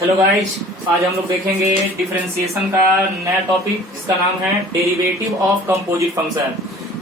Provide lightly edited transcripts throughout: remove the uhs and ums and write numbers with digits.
Hello guys, आज हम लोग देखेंगे डिफरेंशिएशन का नया टॉपिक जिसका नाम है derivative of composite function.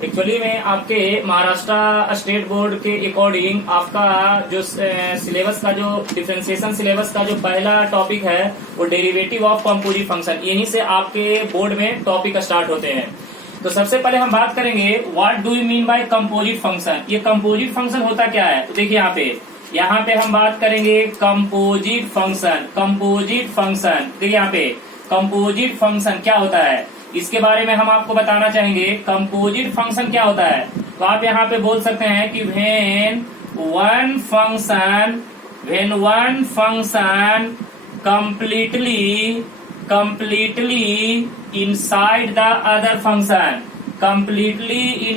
Actually में आपके महाराष्ट्र स्टेट बोर्ड के अकॉर्डिंग आपका जो सिलेबस का जो डिफरेंशिएशन सिलेबस का जो पहला टॉपिक है वो डेरिवेटिव ऑफ कंपोजिट फंक्शन, यहीं से आपके बोर्ड में टॉपिक स्टार्ट होते हैं। तो सबसे पहले हम बात करेंगे what do you mean by composite function. ये कंपोजिट फंक्शन होता क्या है? तो देखिए यहाँ पे हम बात करेंगे कंपोजिट फंक्शन। कंपोजिट फंक्शन देखिए यहाँ पे कंपोजिट फंक्शन क्या होता है इसके बारे में हम आपको बताना चाहेंगे। कंपोजिट फंक्शन क्या होता है तो आप यहाँ पे बोल सकते हैं कि when one function completely inside the other function, completely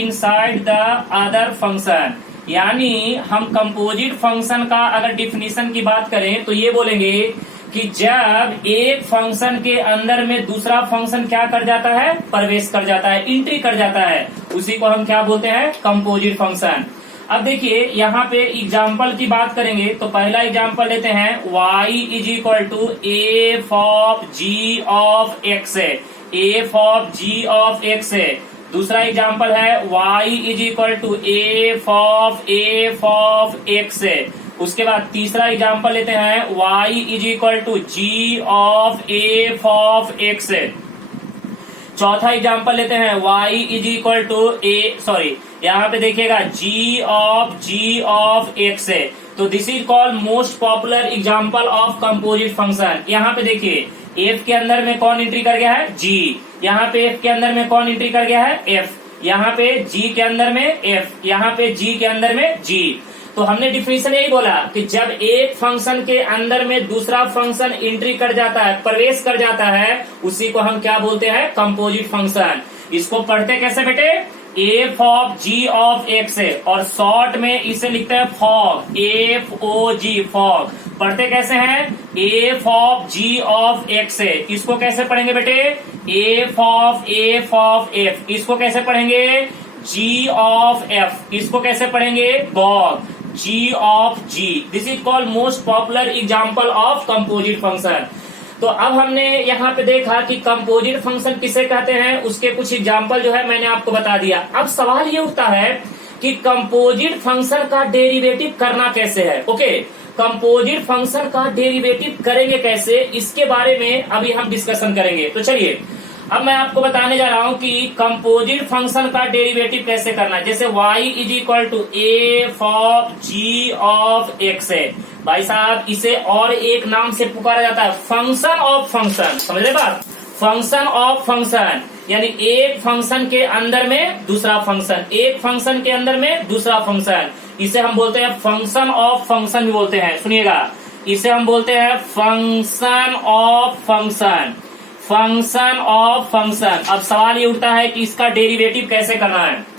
inside the other function, यानी हम कंपोजिट फंक्शन का अगर डिफिनीशन की बात करें तो ये बोलेंगे कि जब एक फंक्शन के अंदर में दूसरा फंक्शन क्या कर जाता है, प्रवेश कर जाता है, एंट्री कर जाता है, उसी को हम क्या बोलते हैं, कंपोजिट फंक्शन। अब देखिए यहाँ पे एग्जाम्पल की बात करेंगे तो पहला एग्जाम्पल लेते हैं y is equal to F of G of X है, F of G of X है। दूसरा एग्जाम्पल है y is equal to F of X है। उसके बाद तीसरा एग्जाम्पल लेते हैं y is equal to G of X है। चौथा एग्जाम्पल लेते हैं y इज इक्वल टू यहाँ पे देखिएगा जी ऑफ एक्स है। तो this is called most popular example of composite function. यहाँ पे देखिए f के अंदर में कौन एंट्री कर गया है, g। यहाँ पे f के अंदर में कौन एंट्री कर गया है, f। यहाँ पे g के अंदर में f, यहाँ पे g के अंदर में g। तो हमने डिफिनेशन यही बोला कि जब एक फंक्शन के अंदर में दूसरा फंक्शन एंट्री कर जाता है, प्रवेश कर जाता है, उसी को हम क्या बोलते हैं, कंपोजिट फंक्शन। इसको पढ़ते कैसे बेटे, F of G of X है और शॉर्ट में इसे लिखते हैं फॉग, FOG फॉग। पढ़ते कैसे हैं, F of G of X है। इसको कैसे पढ़ेंगे बेटे, एफ ऑफ एफ। इसको कैसे पढ़ेंगे, जी ऑफ एफ। इसको कैसे पढ़ेंगे, gog, G of G. This is called most popular example of composite function. तो अब हमने यहाँ पे देखा कि कंपोजिट फंक्शन किसे कहते हैं, उसके कुछ एग्जाम्पल जो है मैंने आपको बता दिया। अब सवाल ये उठता है कि कंपोजिट फंक्शन का डेरिवेटिव करना कैसे है। ओके, कंपोजिट फंक्शन का डेरिवेटिव करेंगे कैसे, इसके बारे में अभी हम डिस्कशन करेंगे। तो चलिए अब मैं आपको बताने जा रहा हूं कि कंपोजिट फंक्शन का डेरिवेटिव कैसे करना है। जैसे y is equal to F of G of X है। भाई साहब इसे और एक नाम से पुकारा जाता है, फंक्शन ऑफ फंक्शन। समझ रहे बात, फंक्शन ऑफ फंक्शन, यानी एक फंक्शन के अंदर में दूसरा फंक्शन, एक फंक्शन के अंदर में दूसरा फंक्शन। इसे हम बोलते हैं फंक्शन ऑफ फंक्शन भी बोलते हैं। सुनिएगा, इसे हम बोलते हैं function of function, function of function. अब सवाल ये उठता है कि इसका डेरिवेटिव कैसे करना है।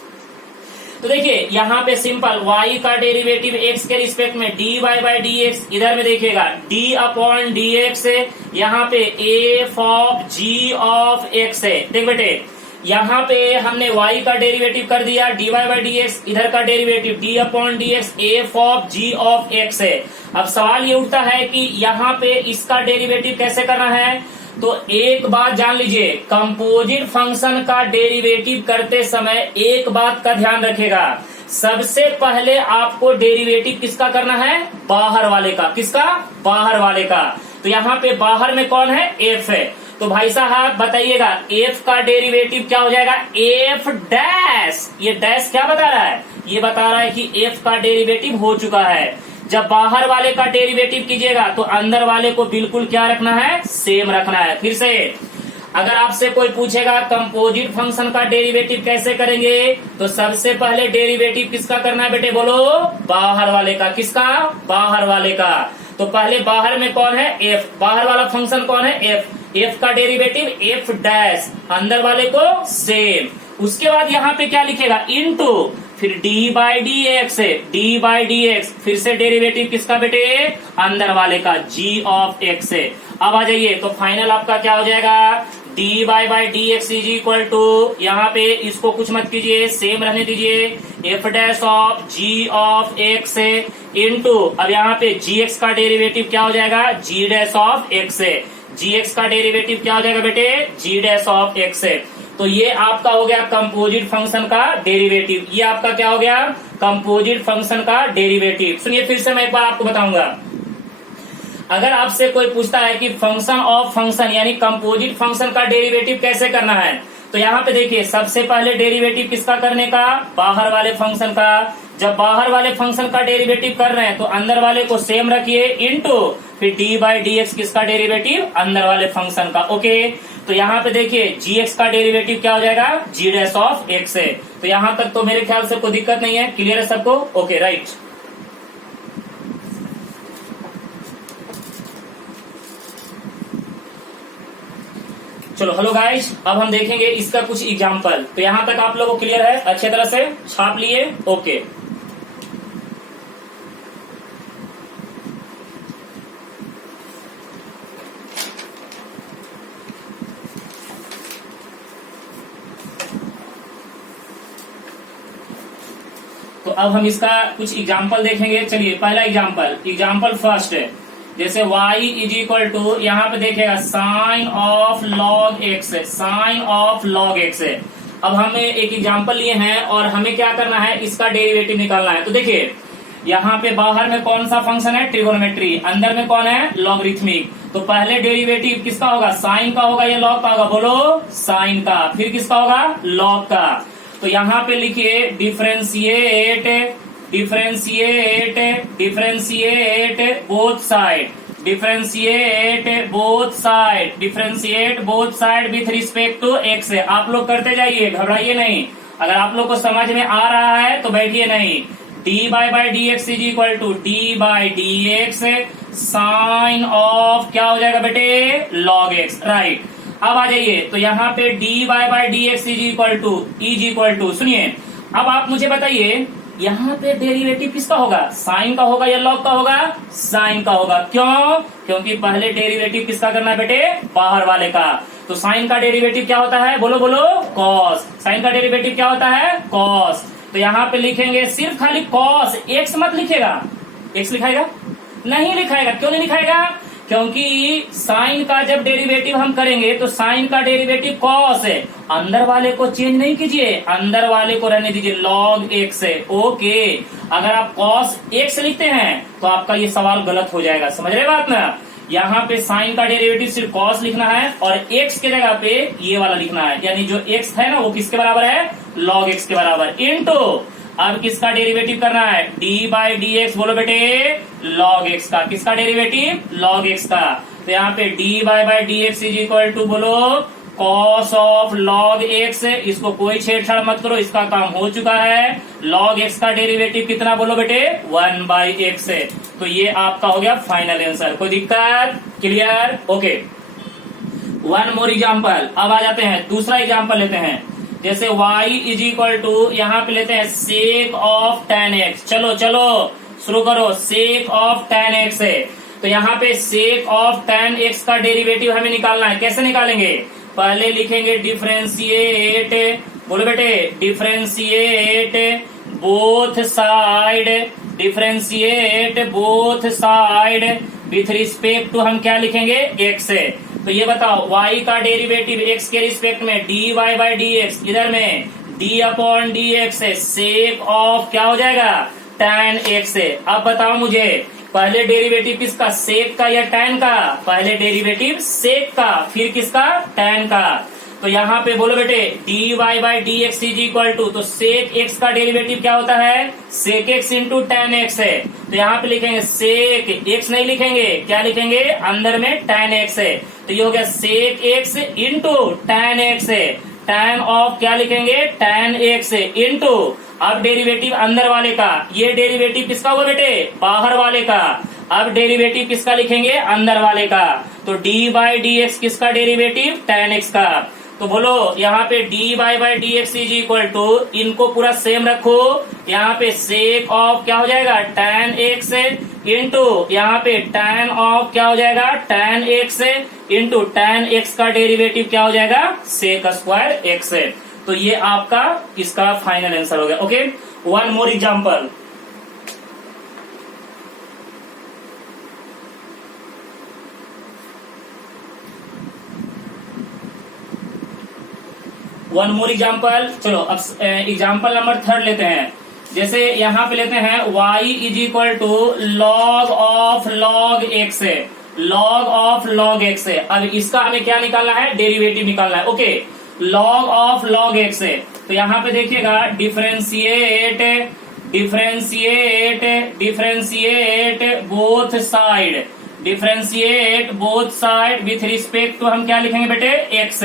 तो देखिए यहाँ पे सिंपल y का डेरिवेटिव x के रिस्पेक्ट में dy बाई डी एक्स, इधर में देखिएगा d अपॉन डी एक्स है। यहाँ पे F of G of X है। देख बेटे यहाँ पे हमने y का डेरिवेटिव कर दिया dy बाई डी एक्स, इधर का derivative d upon D X F of G of X है। अब सवाल ये उठता है कि यहाँ पे इसका डेरिवेटिव कैसे करना है। तो एक बात जान लीजिए, कंपोजिट फंक्शन का डेरिवेटिव करते समय एक बात का ध्यान रखिएगा, सबसे पहले आपको डेरिवेटिव किसका करना है, बाहर वाले का। किसका, बाहर वाले का। तो यहाँ पे बाहर में कौन है, f है। तो भाई साहब बताइएगा f का डेरिवेटिव क्या हो जाएगा, f डैश। ये डैश क्या बता रहा है, ये बता रहा है कि f का डेरिवेटिव हो चुका है। जब बाहर वाले का डेरिवेटिव कीजिएगा तो अंदर वाले को बिल्कुल क्या रखना है, सेम रखना है। फिर से अगर आपसे कोई पूछेगा कंपोजिट फंक्शन का डेरिवेटिव कैसे करेंगे, तो सबसे पहले डेरिवेटिव किसका करना है बेटे, बोलो, बाहर वाले का। किसका, बाहर वाले का। तो पहले बाहर में कौन है, f। बाहर वाला फंक्शन कौन है, f। f का डेरिवेटिव f डैश, अंदर वाले को सेम। उसके बाद यहाँ पे क्या लिखेगा, इनटू, फिर d बाई डी एक्स है, d बाई डी एक्स। फिर से डेरिवेटिव किसका बेटे, अंदर वाले का, g ऑफ x है। अब आ जाइए तो फाइनल आपका क्या हो जाएगा, D Y by D X is equal to, यहाँ पे इसको कुछ मत कीजिए, सेम रहने दीजिए, F dash of G of X into, अब यहाँ पे जी एक्स का डेरिवेटिव क्या हो जाएगा, G dash of X, G X का डेरिवेटिव क्या हो जाएगा बेटे, जी डैश ऑफ एक्स। तो ये आपका हो गया कंपोजिट फंक्शन का डेरिवेटिव, ये आपका क्या हो गया, कंपोजिट फंक्शन का डेरिवेटिव। सुनिए फिर से मैं एक बार आपको बताऊंगा, अगर आपसे कोई पूछता है कि फंक्शन ऑफ फंक्शन यानी कंपोजिट फंक्शन का डेरिवेटिव कैसे करना है, तो यहाँ पे देखिए सबसे पहले डेरिवेटिव किसका करने का, बाहर वाले फंक्शन का। जब बाहर वाले फंक्शन का डेरिवेटिव कर रहे हैं तो अंदर वाले को सेम रखिए इनटू फिर डी बाई डी एक्स किसका डेरिवेटिव, अंदर वाले फंक्शन का। ओके, तो यहाँ पे देखिए जी एक्स का डेरिवेटिव क्या हो जाएगा, जी डैश ऑफ एक्स है। तो यहाँ तक तो मेरे ख्याल से कोई दिक्कत नहीं है, क्लियर है सबको। ओके राइट, चलो हेलो गाइस, अब हम देखेंगे इसका कुछ एग्जांपल। तो यहां तक आप लोगों को क्लियर है, अच्छे तरह से छाप लिए। ओके, तो अब हम इसका कुछ एग्जांपल देखेंगे। चलिए पहला एग्जांपल फर्स्ट है, जैसे y इज इक्वल टू, यहाँ पे देखेगा sine of log X, sine of log X. अब हमें एक एग्जांपल लिए हैं और हमें क्या करना है, इसका डेरिवेटिव निकालना है। तो देखिए यहाँ पे बाहर में कौन सा फंक्शन है, ट्रिगोनोमेट्री, अंदर में कौन है, लॉगरिथमिक। तो पहले डेरिवेटिव किसका होगा, साइन का होगा या लॉग का होगा, बोलो साइन का। फिर किसका होगा, लॉग का। तो यहाँ पे लिखिए differentiate both side, differentiate both side with respect to X. आप लोग करते जाइए, घबराइए नहीं। अगर आप लोग को समझ में आ रहा है तो बैठिए नहीं। D by D X is equal to D by D X sine of क्या हो जाएगा बेटे, लॉग एक्स। राइट, अब आ जाइए, तो यहाँ पे D by D X is equal to सुनिए, अब आप मुझे बताइए यहाँ पे डेरिवेटिव किसका होगा, साइन का होगा या लॉग का होगा, साइन का होगा। क्यों, क्योंकि पहले डेरिवेटिव किसका करना है बेटे, बाहर वाले का। तो साइन का डेरिवेटिव क्या होता है, बोलो बोलो कॉस। साइन का डेरिवेटिव क्या होता है, कॉस। तो यहाँ पे लिखेंगे सिर्फ खाली कॉस, एक्स मत लिखेगा। एक्स लिखाएगा नहीं, लिखाएगा। क्यों नहीं लिखाएगा, क्योंकि साइन का जब डेरिवेटिव हम करेंगे तो साइन का डेरिवेटिव कॉस है, अंदर वाले को चेंज नहीं कीजिए, अंदर वाले को रहने दीजिए, लॉग एक्स है। ओके, अगर आप कॉस एक्स लिखते हैं तो आपका ये सवाल गलत हो जाएगा, समझ रहे बात ना। यहाँ पे साइन का डेरिवेटिव सिर्फ कॉस लिखना है और एक्स के जगह पे ये वाला लिखना है, यानी जो एक्स है ना वो किसके बराबर है, लॉग एक्स के बराबर। इनटू अब किसका डेरिवेटिव करना है, डी बाई डी एक्स, बोलो बेटे लॉग एक्स का। किसका डेरिवेटिव, लॉग एक्स का। तो यहाँ पे D by D X is equal to बोलो कॉस ऑफ लॉग एक्स। इसको कोई छेड़छाड़ मत करो, इसका काम हो चुका है। लॉग एक्स का डेरिवेटिव कितना, बोलो बेटे 1 बाई एक्स। तो ये आपका हो गया फाइनल आंसर। कोई दिक्कत, clear. Okay, one more example. अब आ जाते हैं दूसरा एग्जाम्पल लेते हैं, जैसे y इज इक्वल टू, यहाँ पे लेते हैं सेक ऑफ tan x। चलो चलो शुरू करो, सेक ऑफ tan x है। तो यहाँ पे सेक ऑफ tan x का डेरिवेटिव हमें निकालना है। कैसे निकालेंगे, पहले लिखेंगे डिफरेंशिएट, बोलो बेटे differentiate both side, differentiate both side with respect to, हम क्या लिखेंगे, x है। तो ये बताओ y का डेरिवेटिव x के रिस्पेक्ट में dy बाई डी एक्स, इधर में d अपॉन डी एक्स है, सेक ऑफ क्या हो जाएगा, tan x है। अब बताओ मुझे पहले डेरिवेटिव किसका, सेक का या tan का, पहले डेरिवेटिव सेक का, फिर किसका, tan का। तो यहाँ पे बोलो बेटे dy by D X is equal to, तो सेक x का डेरिवेटिव क्या होता है, sec x into tan x है। तो यहाँ पे लिखेंगे सेक x नहीं लिखेंगे, क्या लिखेंगे, अंदर में tan x है। तो ये हो गया सेक x इंटू tan x है। tan ऑफ क्या लिखेंगे, tan x इंटू, अब डेरिवेटिव अंदर वाले का, ये डेरिवेटिव किसका होगा बेटे, बाहर वाले का। अब डेरिवेटिव किसका लिखेंगे, अंदर वाले का। तो डी बाई डी एक्स किसका डेरिवेटिव, tan x का। तो बोलो यहाँ पे dy by D X is equal to, इनको पूरा सेम रखो, यहाँ पे सेक ऑफ क्या हो जाएगा tan x इंटू यहाँ पे tan ऑफ क्या हो जाएगा tan x into tan x का डेरिवेटिव क्या हो जाएगा सेक स्क्वायर x। तो ये आपका इसका फाइनल आंसर हो गया। Okay, one more example. One more example. चलो अब एग्जाम्पल नंबर 3 लेते हैं। जैसे यहाँ पे लेते हैं y is equal to log of log X, log of log X. अब इसका हमें क्या निकालना है, डेरिवेटिव निकालना है। Okay, log of log X, तो यहाँ पे देखिएगा differentiate differentiate differentiate both side, differentiate both side with respect to हम क्या लिखेंगे बेटे एक्स।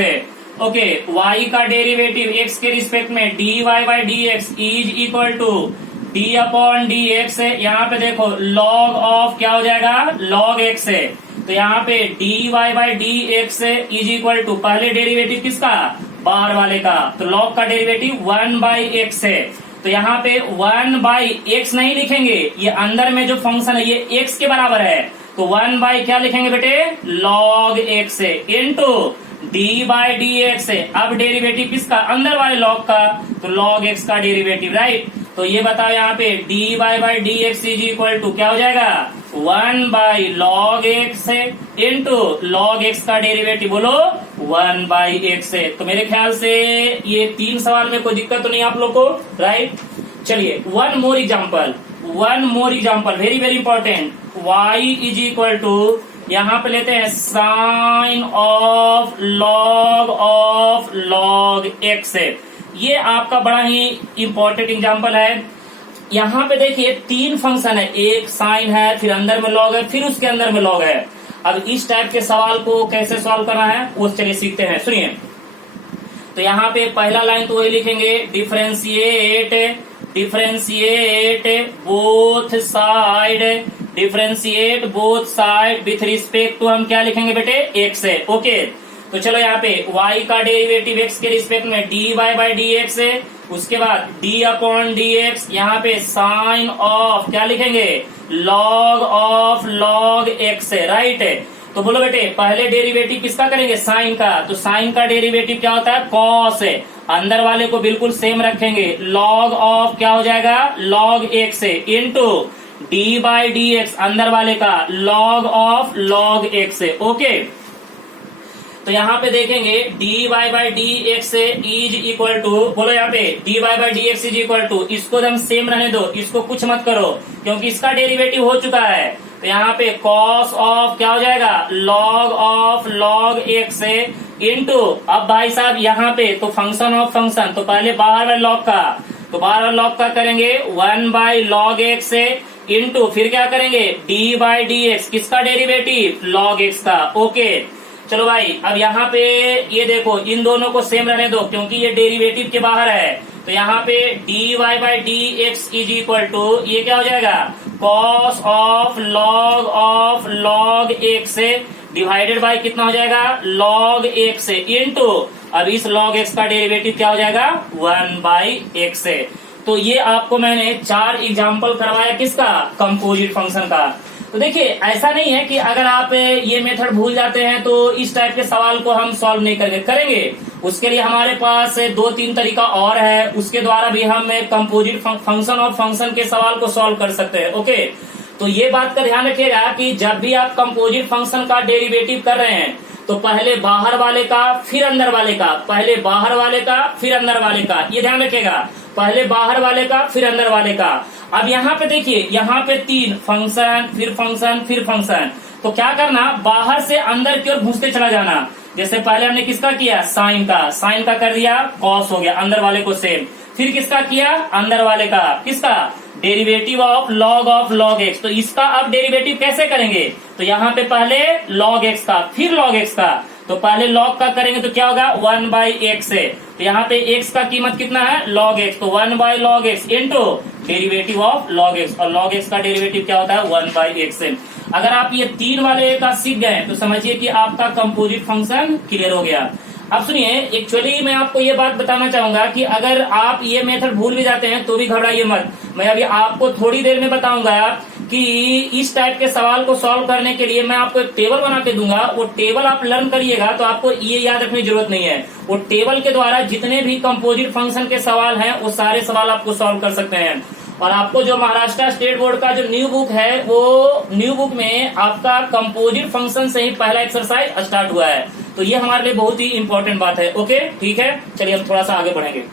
ओके, y का डेरिवेटिव x के रिस्पेक्ट में dy by D X is equal to d upon D X. यहाँ पे देखो log ऑफ क्या हो जाएगा log x है, तो यहाँ पे dy by D X is equal to पहले डेरिवेटिव किसका बाहर वाले का, तो log का डेरिवेटिव 1 बाई एक्स है। तो यहाँ पे 1 बाई एक्स नहीं लिखेंगे, ये अंदर में जो फंक्शन है ये x के बराबर है, तो 1 बाई क्या लिखेंगे बेटे log x into D by D X. अब डेरिवेटिव किसका अंदर वाले लॉग का, तो log x का डेरिवेटिव, राइट। तो ये बताओ यहाँ पे D by D X is equal to क्या हो जाएगा 1 by log x into log x का डेरिवेटिव बोलो 1 बाई एक्स। तो मेरे ख्याल से ये 3 सवाल में कोई दिक्कत तो नहीं आप लोग को, राइट। चलिए one more example, very very important. y is equal to यहाँ पे लेते हैं साइन ऑफ लॉग एक्स। ये आपका बड़ा ही इंपॉर्टेंट एग्जांपल है। यहाँ पे देखिए 3 फंक्शन है, एक साइन है, फिर अंदर में लॉग है, फिर उसके अंदर में लॉग है। अब इस टाइप के सवाल को कैसे सॉल्व करना है वो चलिए सीखते हैं, सुनिए। तो यहाँ पे पहला लाइन तो वही लिखेंगे differentiate both side, differentiate both side with respect to हम क्या लिखेंगे बेटे एक्स है। ओके, तो चलो यहाँ पे y का डेरिवेटिव x के रिस्पेक्ट में dy बाई डी एक्स है, उसके बाद d अपॉन डी एक्स, यहाँ पे साइन ऑफ क्या लिखेंगे log ऑफ log x है, राइट है। तो बोलो बेटे पहले डेरिवेटिव किसका करेंगे साइन का, तो साइन का डेरिवेटिव क्या होता है cos है, अंदर वाले को बिल्कुल सेम रखेंगे, log ऑफ क्या हो जाएगा log x है into D by D X अंदर वाले का log ऑफ log x है। ओके, तो यहाँ पे देखेंगे D by D X is equal to, बोलो यहाँ पे D by D X is equal to, इसको एकदम सेम रहने दो, इसको कुछ मत करो क्योंकि इसका डेरिवेटिव हो चुका है। तो यहाँ पे cos ऑफ क्या हो जाएगा log of log x into, अब भाई साहब यहाँ पे तो फंक्शन ऑफ फंक्शन, तो पहले बाहर वाले लॉग का, तो बाहर वाले लॉग का करेंगे 1 बाई log x इंटू फिर क्या करेंगे डी बाई डी एक्स, किसका डेरिवेटिव log x का। ओके, चलो भाई अब यहाँ पे ये देखो इन दोनों को सेम रहने दो क्योंकि ये डेरिवेटिव के बाहर है। तो यहाँ पे D Y by D X is equal to ये क्या हो जाएगा cos of log x divided by कितना हो जाएगा log x इंटू, अब इस log x का डेरिवेटिव क्या हो जाएगा 1 बाई x। तो ये आपको मैंने 4 एग्जाम्पल करवाया किसका कंपोजिट फंक्शन का। तो देखिए ऐसा नहीं है कि अगर आप ये मेथड भूल जाते हैं तो इस टाइप के सवाल को हम सॉल्व नहीं करेंगे। उसके लिए हमारे पास 2-3 तरीका और है, उसके द्वारा भी हम कंपोजिट फंक्शन और फंक्शन के सवाल को सॉल्व कर सकते हैं। ओके, तो ये बात का ध्यान रखिएगा कि जब भी आप कंपोजिट फंक्शन का डेरिवेटिव कर रहे हैं तो पहले बाहर वाले का फिर अंदर वाले का, पहले बाहर वाले का फिर अंदर वाले का, ये ध्यान रखिएगा, पहले बाहर वाले का फिर अंदर वाले का। अब यहाँ पे देखिए यहाँ पे 3 फंक्शन फिर फंक्शन फिर फंक्शन, तो क्या करना बाहर से अंदर की ओर घुसते चला जाना। जैसे पहले हमने किसका किया साइन का कर दिया कॉस हो गया अंदर वाले को सेम, फिर किसका किया अंदर वाले का, किसका डेरिवेटिव ऑफ log x। तो इसका अब डेरिवेटिव कैसे करेंगे, तो यहाँ पे पहले log x का फिर log x का, तो पहले log का करेंगे तो क्या होगा 1 बाई एक्स है, तो यहाँ पे x का कीमत कितना है log x, तो 1 by log x into derivative of log x, और log x का डेरिवेटिव क्या होता है 1 बाई एक्स। अगर आप ये 3 वाले का सीख गए तो समझिए कि आपका कंपोजिट फंक्शन क्लियर हो गया। अब सुनिए, एक्चुअली मैं आपको ये बात बताना चाहूंगा कि अगर आप ये मेथड भूल भी जाते हैं तो भी घबराइए मत। मैं अभी आपको थोड़ी देर में बताऊंगा कि इस टाइप के सवाल को सॉल्व करने के लिए मैं आपको एक टेबल बना के दूंगा। वो टेबल आप लर्न करिएगा तो आपको ये याद रखने की जरूरत नहीं है। वो टेबल के द्वारा जितने भी कंपोजिट फंक्शन के सवाल हैं वो सारे सवाल आपको सॉल्व कर सकते हैं। और आपको जो महाराष्ट्र स्टेट बोर्ड का जो न्यू बुक है, वो न्यू बुक में आपका कंपोजिट फंक्शन से ही पहला एक्सरसाइज स्टार्ट हुआ है। तो ये हमारे लिए बहुत ही इंपॉर्टेंट बात है। ओके, ठीक है, चलिए हम थोड़ा सा आगे बढ़ेंगे।